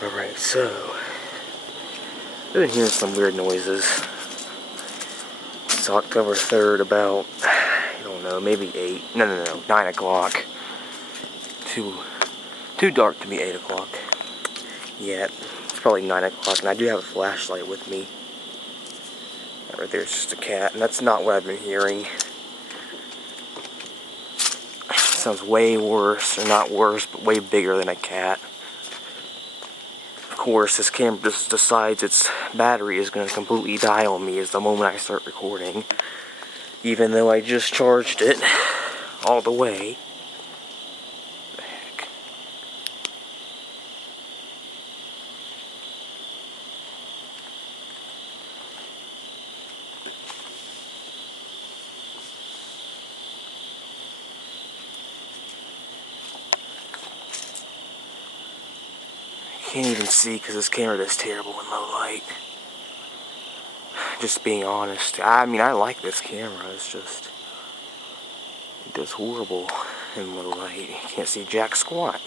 Alright, so I've been hearing some weird noises. It's October 3rd, about, I don't know, maybe 9 o'clock. Too dark to be 8 o'clock yet. It's probably 9 o'clock, and I do have a flashlight with me. Right there's just a cat, and that's not what I've been hearing. Sounds way worse, or not worse, but way bigger than a cat. Of course, this camera just decides its battery is going to completely die on me as the moment I start recording. Even though I just charged it all the way. What the heck? I can't even see because this camera is terrible in low light. Just being honest. I mean, I like this camera. It's just, it does horrible in low light. You can't see jack squat.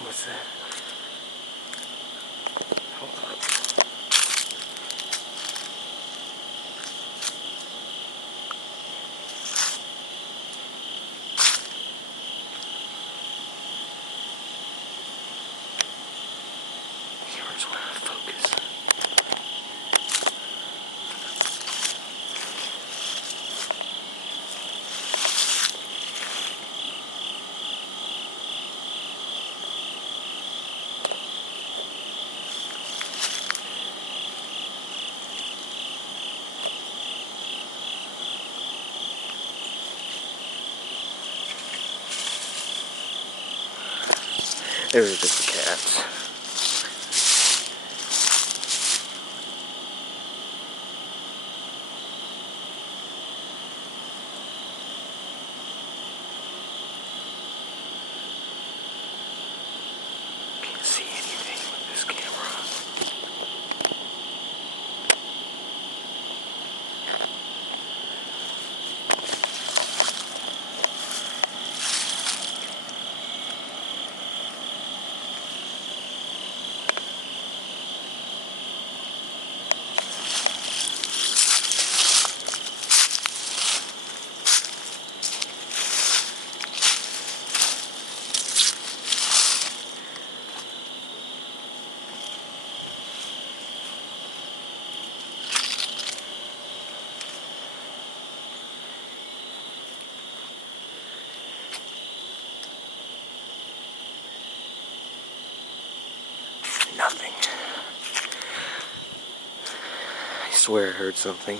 What's that? Hold on. Camera's out of focus. Those are just the cats. Can't see anything with this camera. Nothing. I swear I heard something.